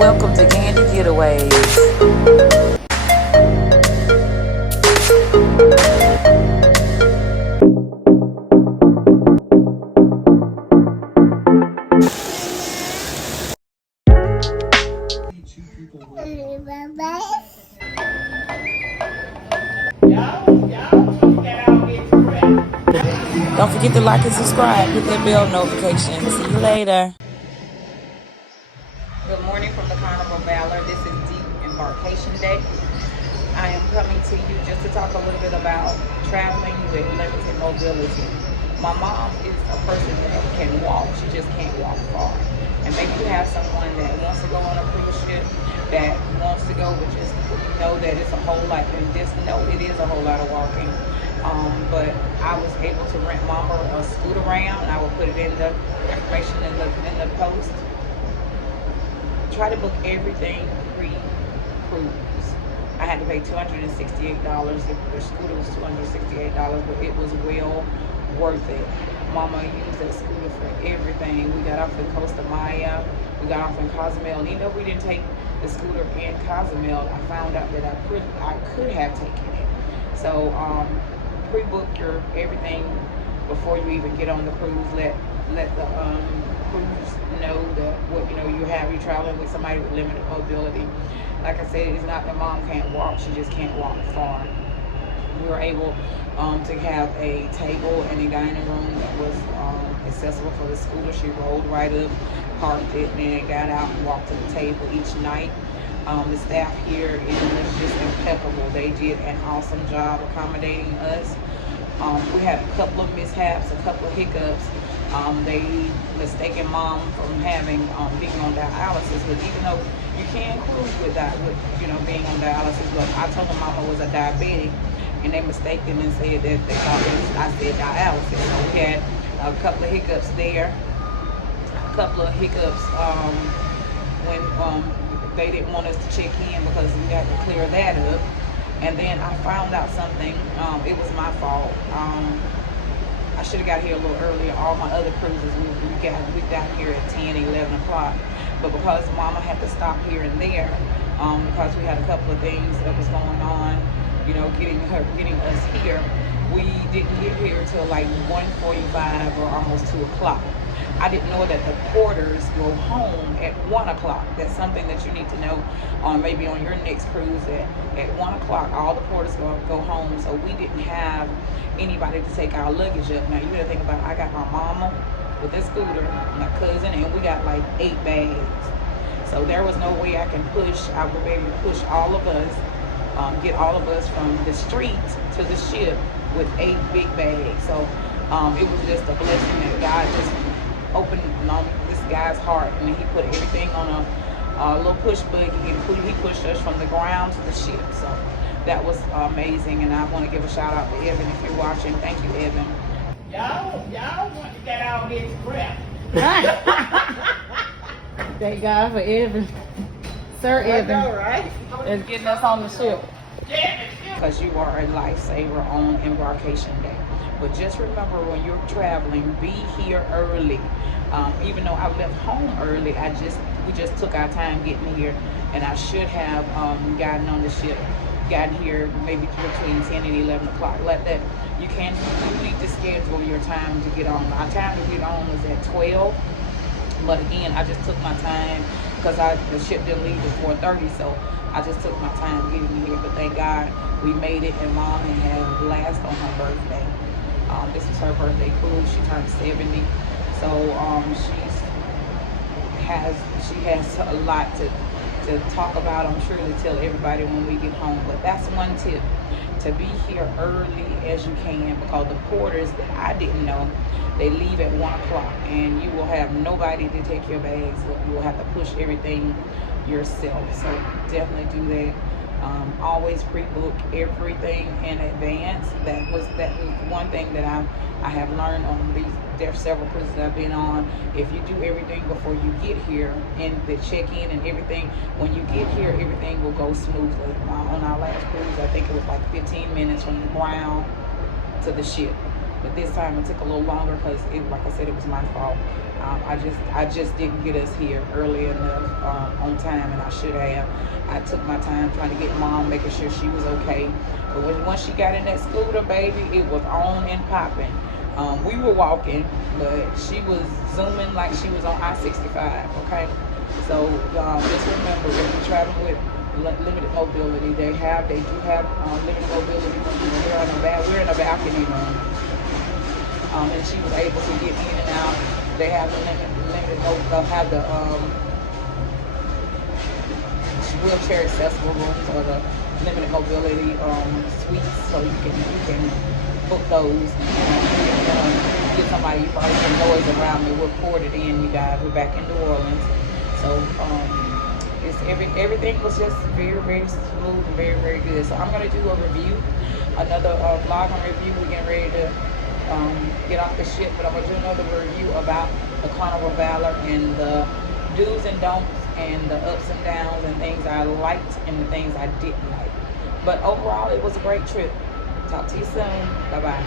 Welcome to Candy Getaways. Don't forget to like and subscribe. Hit that bell notification. See you later. Good morning from the Carnival Valor. This is Deep Embarkation Day. I am coming to you just to talk a little bit about traveling with limited mobility. My mom is a person that can walk. She just can't walk far. And maybe you have someone that wants to go on a cruise ship, that wants to go, but just know that it's a whole lot, and just know it is a whole lot of walking. But I was able to rent Mama a scoot around. I will put it in the information in the post. Try to book everything pre-cruise. I had to pay $268. The scooter was $268, but it was well worth it. Mama used that scooter for everything. We got off in Costa Maya. We got off in Cozumel. And even though we didn't take the scooter in Cozumel, I found out that I could have taken it. So pre-book your everything before you even get on the cruise. Let the cruise know that you're traveling with somebody with limited mobility. Like I said, it's not that mom can't walk, she just can't walk far. We were able to have a table and a dining room that was accessible for the scooter. She rolled right up, parked it, and then got out and walked to the table each night. The staff here is just impeccable. They did an awesome job accommodating us. We had a couple of mishaps, a couple of hiccups. They mistaken mom from being on dialysis, but even though you can cruise with being on dialysis, but I told them mama was a diabetic, and they mistaken and said that they thought I said dialysis. So we had a couple of hiccups there, a couple of hiccups when they didn't want us to check in because we had to clear that up. And then I found out something. It was my fault. I should have got here a little earlier. All my other cruises, we got here at 10, 11 o'clock. But because Mama had to stop here and there, because we had a couple of things that was going on, getting us here, we didn't get here till like 1:45 or almost 2 o'clock. I didn't know that the porters go home at 1 o'clock. That's something that you need to know maybe on your next cruise. At 1 o'clock, all the porters go home. So we didn't have anybody to take our luggage up. Now, you gotta think about it. I got my mama with this scooter, my cousin, and we got like 8 bags. So there was no way I would be able to push all of us, get all of us from the street to the ship with 8 big bags. So it was just a blessing that God just opened this guy's heart, and he put everything on a little push buggy. He pushed us from the ground to the ship. So that was amazing, and I want to give a shout out to Evan if you're watching. Thank you, Evan. Y'all want to get all this crap. Thank God for Evan. Sir Evan. I know, right? Is getting us on the ship. Because you are a lifesaver on embarkation day. But just remember, when you're traveling, be here early. Even though I left home early, we just took our time getting here, and I should have gotten on the ship, gotten here maybe between 10 and 11 o'clock. You need to schedule your time to get on. My time to get on was at 12, but again, I just took my time because the ship didn't leave at 4:30, so I just took my time getting here. But thank God we made it, and Mom had a blast on her birthday. This is her birthday cruise. She turned 70, so she has a lot to talk about. I'm sure to tell everybody when we get home. But that's one tip: to be here early as you can, because the porters that I didn't know, they leave at 1 o'clock, and you will have nobody to take your bags. You will have to push everything yourself. So definitely do that. Always pre-book everything in advance. That was one thing that I have learned on there are several cruises I've been on. If you do everything before you get here, and the check-in and everything, when you get here, everything will go smoothly. On our last cruise, I think it was like 15 minutes from the ground to the ship. But this time it took a little longer because, like I said, it was my fault. I just didn't get us here early enough on time, and I should have. I took my time trying to get mom, making sure she was okay. But once she got in that scooter, baby, it was on and popping. We were walking, but she was zooming like she was on I-65. Okay, so just remember, when you're traveling with limited mobility, they do have limited mobility. We're in a balcony room, and she was able to get in and out. They have the they'll have the wheelchair accessible rooms or the limited mobility suites, so you can book those and get somebody. You probably hear noise around me. We're ported in, you guys. We're back in New Orleans, so it's everything was just very, very smooth and very, very good. So I'm gonna do a review, another vlog on review. We're getting ready to get off the ship, but I'm gonna do another review about the Carnival Valor and the do's and don'ts and the ups and downs and things I liked and the things I didn't like. But overall, it was a great trip. Talk to you soon. Bye bye.